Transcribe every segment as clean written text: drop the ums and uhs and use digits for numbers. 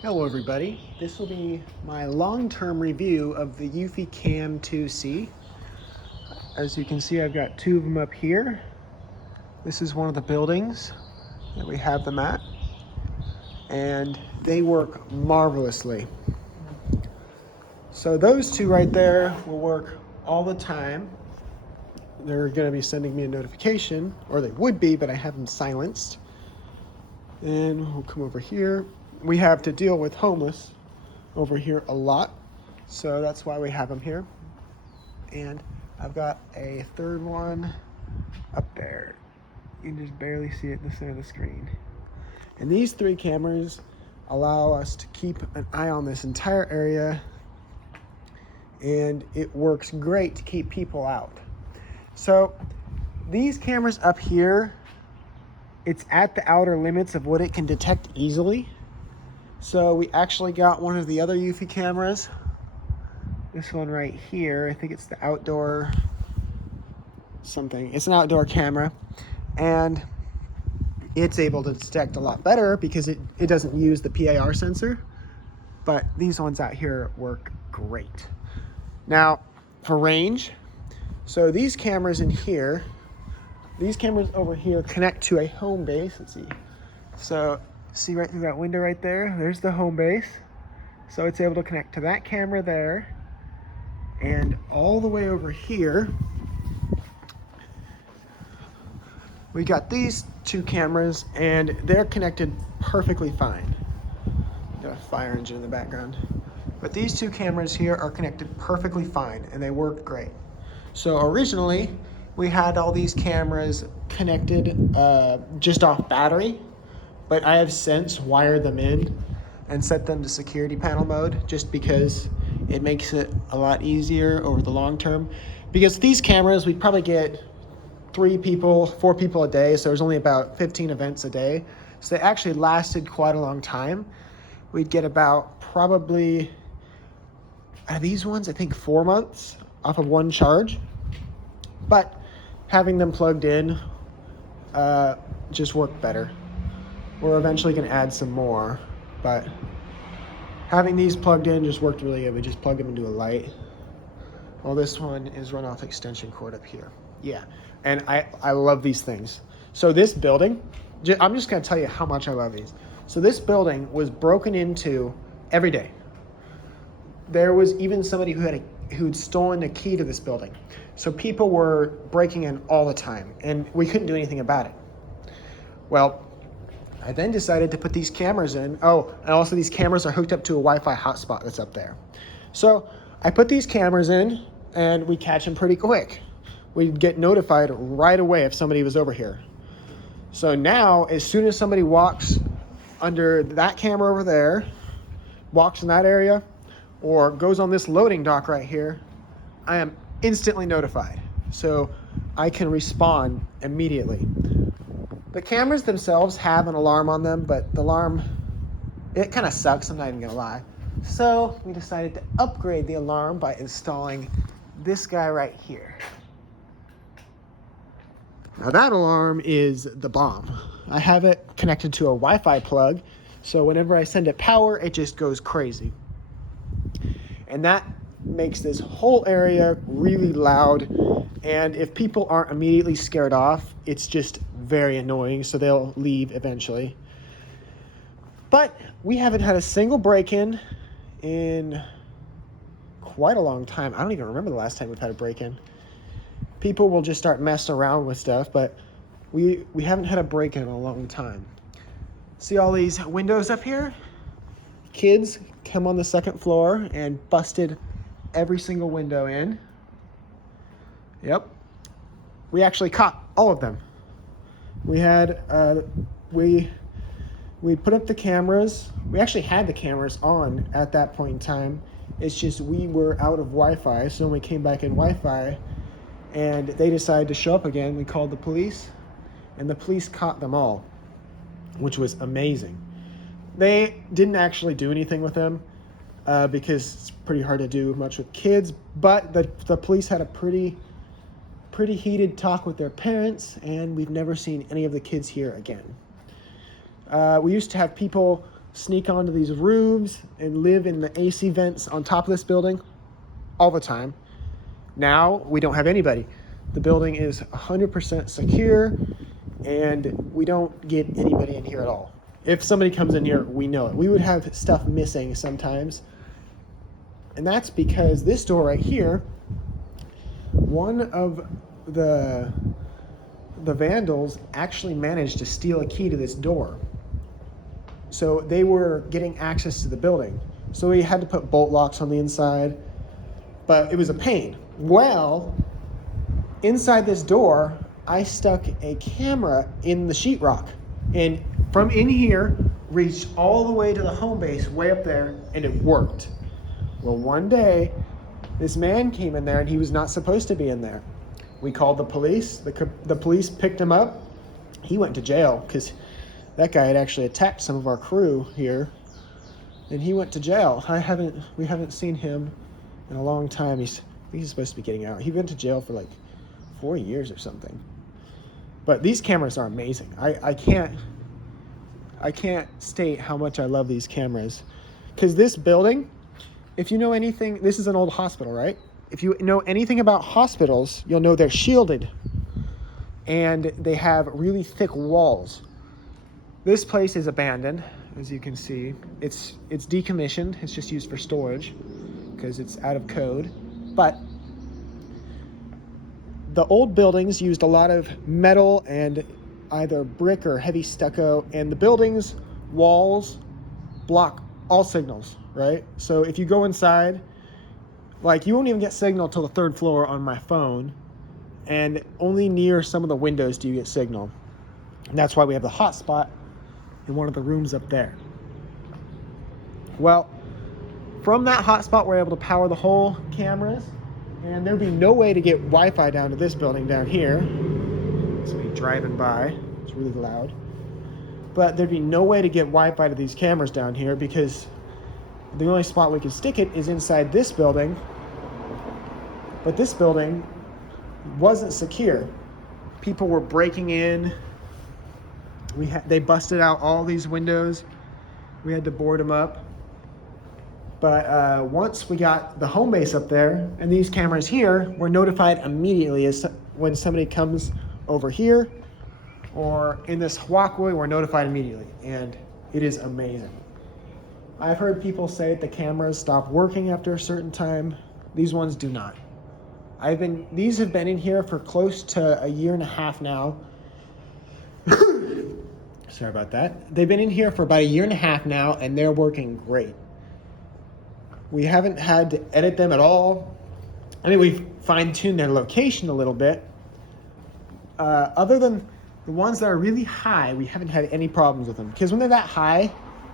Hello everybody, this will be my long-term review of the Eufy Cam 2C. As you can see, I've got two of them up here. This is one of the buildings that we have them at, and they work marvelously. So those two right there will work all the time. They're going to be sending me a notification, or they would be, but I have them silenced. And we'll come over here. We have to deal with homeless over here a lot, so that's why we have them here. And I've got a third one up there. You can just barely see it in the center of the screen. And these three cameras allow us to keep an eye on this entire area, and it works great to keep people out. So these cameras up here, it's at the outer limits of what it can detect easily. So we actually got one of the other eufy cameras. This one right here, I think it's the outdoor something. It's an outdoor camera, and it's able to detect a lot better because it doesn't use the PIR sensor. But these ones out here work great. Now, for range, so these cameras in here, these cameras over here connect to a home base. Let's see. So see right through that window right there, there's the home base. So it's able to connect to that camera there. And all the way over here, we got these two cameras, and they're connected perfectly fine. Got a fire engine in the background. But these two cameras here are connected perfectly fine, and they work great. So originally, we had all these cameras connected just off battery, but I have since wired them in and set them to security panel mode just because it makes it a lot easier over the long term. Because these cameras, we'd probably get 4 people a day, so there's only about 15 events a day. So they actually lasted quite a long time. We'd get about probably, out of these ones, I think 4 months off of one charge. But having them plugged in just worked better. We're eventually going to add some more, but having these plugged in just worked really good. We just plug them into a light. Well, this one is run off extension cord up here. Yeah, and I love these things. So this building, I'm just going to tell you how much I love these. So this building was broken into every day. There was even somebody who'd stolen a key to this building. So people were breaking in all the time, and we couldn't do anything about it. Well, I then decided to put these cameras in. Oh, and also these cameras are hooked up to a Wi-Fi hotspot that's up there. So I put these cameras in, and we catch them pretty quick. We'd get notified right away if somebody was over here. So now, as soon as somebody walks under that camera over there, walks in that area, or goes on this loading dock right here, I am instantly notified. So I can respond immediately. The cameras themselves have an alarm on them, but the alarm, it kind of sucks, I'm not even gonna lie. So we decided to upgrade the alarm by installing this guy right here. Now that alarm is the bomb. I have it connected to a Wi-Fi plug, so whenever I send it power, it just goes crazy. And that makes this whole area really loud, and if people aren't immediately scared off, it's just very annoying, so they'll leave eventually. But we haven't had a single break-in in quite a long time. I don't even remember the last time we've had a break-in. People will just start messing around with stuff, but we haven't had a break-in in a long time. See all these windows up here? Kids come on the second floor and busted every single window in. Yep. We actually caught all of them. We had, we put up the cameras. We actually had the cameras on at that point in time. It's just we were out of Wi-Fi, so when we came back in Wi-Fi and they decided to show up again, we called the police, and the police caught them all, which was amazing. They didn't actually do anything with them because it's pretty hard to do much with kids, but the police had a pretty heated talk with their parents, and we've never seen any of the kids here again. We used to have people sneak onto these roofs and live in the AC vents on top of this building all the time. Now we don't have anybody. The building is 100% secure, and we don't get anybody in here at all. If somebody comes in here, we know it. We would have stuff missing sometimes. And that's because this door right here, one of the vandals actually managed to steal a key to this door. So they were getting access to the building. So we had to put bolt locks on the inside, but it was a pain. Well, inside this door, I stuck a camera in the sheetrock, and from in here, reached all the way to the home base, way up there, and it worked. Well, one day, this man came in there, and he was not supposed to be in there. We called the police. The police picked him up. He went to jail because that guy had actually attacked some of our crew here, and he went to jail. We haven't seen him in a long time. He's supposed to be getting out. He went to jail for like 4 years or something. But these cameras are amazing. I can't state how much I love these cameras, because this building, if you know anything, this is an old hospital, right? If you know anything about hospitals, you'll know they're shielded and they have really thick walls. This place is abandoned, as you can see. It's decommissioned. It's just used for storage because it's out of code. But the old buildings used a lot of metal and either brick or heavy stucco, and the building's walls block all signals, right? So if you go inside, like, you won't even get signal till the 3rd floor on my phone, and only near some of the windows do you get signal. And that's why we have the hotspot in one of the rooms up there. Well, from that hotspot, we're able to power the whole cameras, and there'd be no way to get Wi-Fi down to this building down here. Somebody driving by, it's really loud. But there'd be no way to get Wi-Fi to these cameras down here, because the only spot we can stick it is inside this building. But this building wasn't secure. People were breaking in. They busted out all these windows. We had to board them up. But once we got the home base up there, and these cameras here, we're notified immediately when somebody comes over here or in this walkway. We're notified immediately, and it is amazing. I've heard people say that the cameras stop working after a certain time. These ones do not. These have been in here for close to 1.5 years now. Sorry about that. They've been in here for about 1.5 years now, and they're working great. We haven't had to edit them at all. I mean, we've fine-tuned their location a little bit. Other than the ones that are really high, we haven't had any problems with them. Because when they're that high,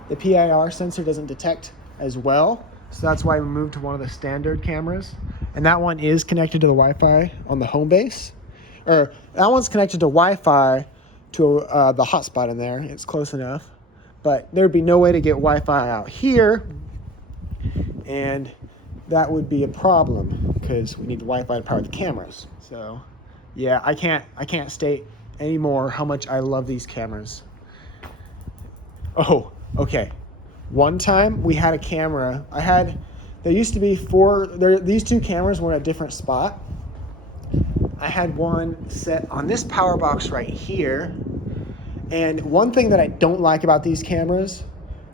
the PIR sensor doesn't detect as well. So that's why we moved to one of the standard cameras. And that one is connected to the Wi-Fi on the home base. Or that one's connected to Wi-Fi to the hotspot in there. It's close enough. But there'd be no way to get Wi-Fi out here. And that would be a problem because we need the Wi-Fi to power the cameras. So yeah, I can't state anymore how much I love these cameras. Oh, okay. One time we had a camera. There used to be these 2 cameras were in a different spot. I had one set on this power box right here. And one thing that I don't like about these cameras,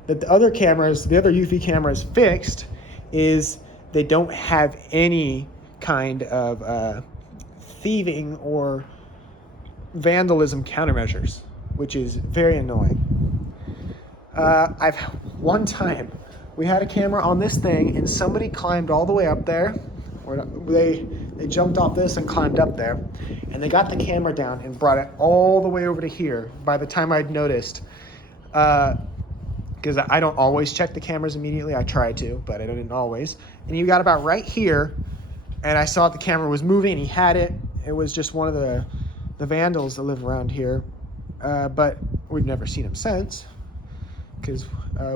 that the other eufy cameras fixed, is they don't have any kind of thieving or vandalism countermeasures, which is very annoying. One time we had a camera on this thing, and somebody climbed all the way up there, or they jumped off this and climbed up there, and they got the camera down and brought it all the way over to here. By the time I'd noticed, because I don't always check the cameras immediately. I try to, but I didn't always. And he got about right here, and I saw the camera was moving, and he had it. It was just one of the vandals that live around here, but we've never seen him since, because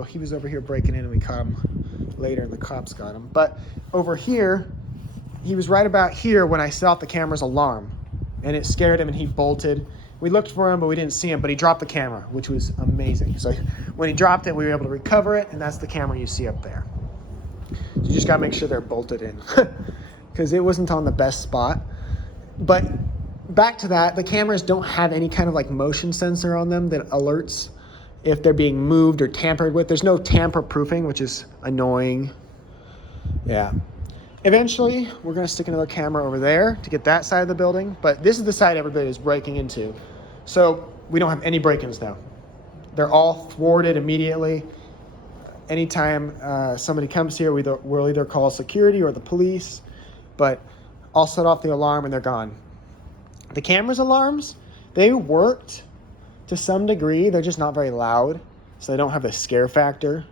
he was over here breaking in, and we caught him later, and the cops got him. But over here, he was right about here when I set off the camera's alarm, and it scared him, and he bolted, We looked for him, but we didn't see him, but he dropped the camera, which was amazing. So when he dropped it, we were able to recover it, and that's the camera you see up there. So you just gotta make sure they're bolted in because it wasn't on the best spot. But back to that, the cameras don't have any kind of like motion sensor on them that alerts if they're being moved or tampered with. There's no tamper proofing, which is annoying. Yeah. Eventually, we're going to stick another camera over there to get that side of the building, but this is the side everybody is breaking into. So we don't have any break-ins now. They're all thwarted immediately. Anytime somebody comes here, we'll either call security or the police, but I'll set off the alarm and they're gone. The cameras alarms, they worked to some degree. They're just not very loud, so they don't have the scare factor.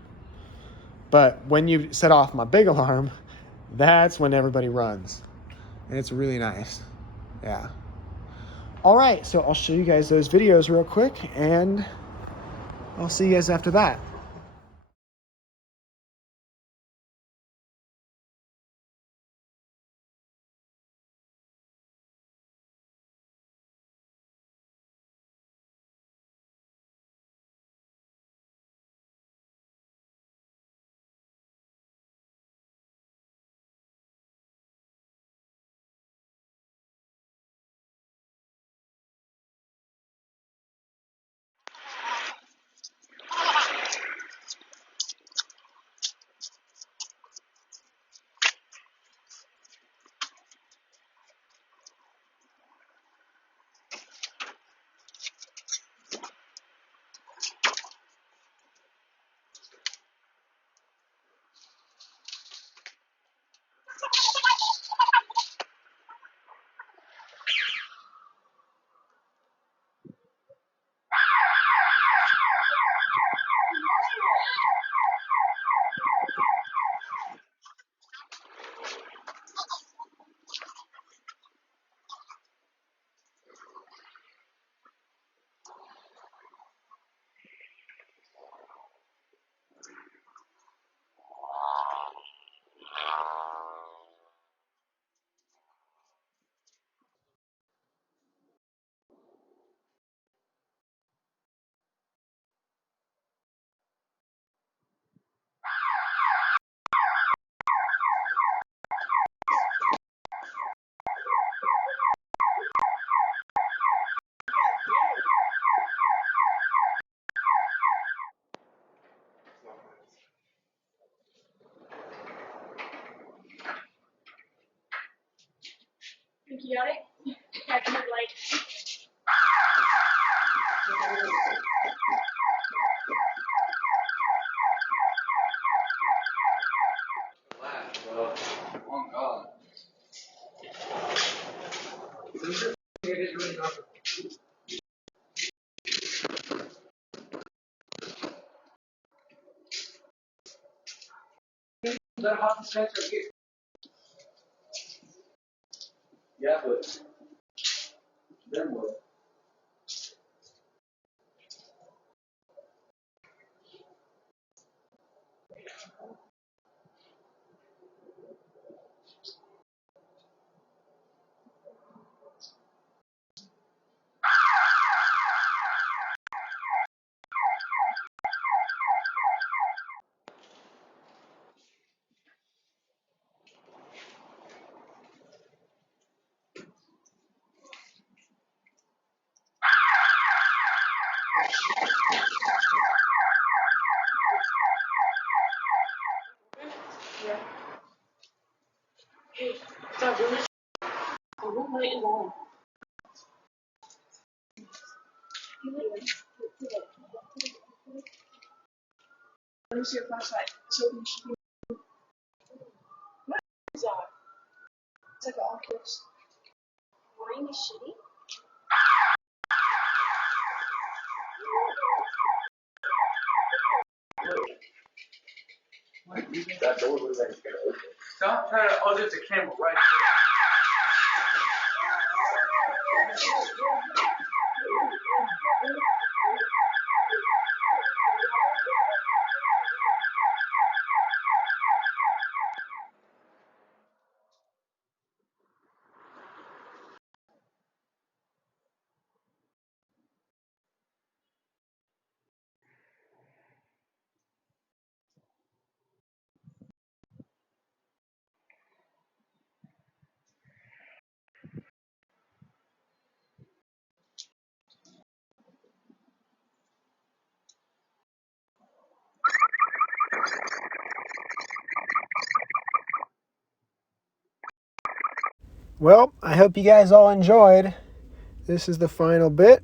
But when you set off my big alarm, that's when everybody runs. And it's really nice. Yeah. All right, so I'll show you guys those videos real quick, and I'll see you guys after that. Think you got it? I can like. Oh God. That hot sensor here. Yeah, but then what? Yeah. Hey, stop doing this. The room light is on. Let me see your flashlight. So you should be. What is that? It's like an Oculus. Mine is shitty. That door looks like it's gonna open. Stop trying to. Oh, there's a camera right there. Well, I hope you guys all enjoyed. This is the final bit.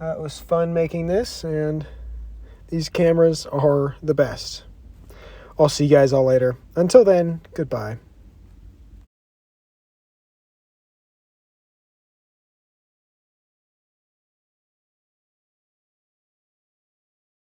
It was fun making this, and these cameras are the best. I'll see you guys all later. Until then, goodbye.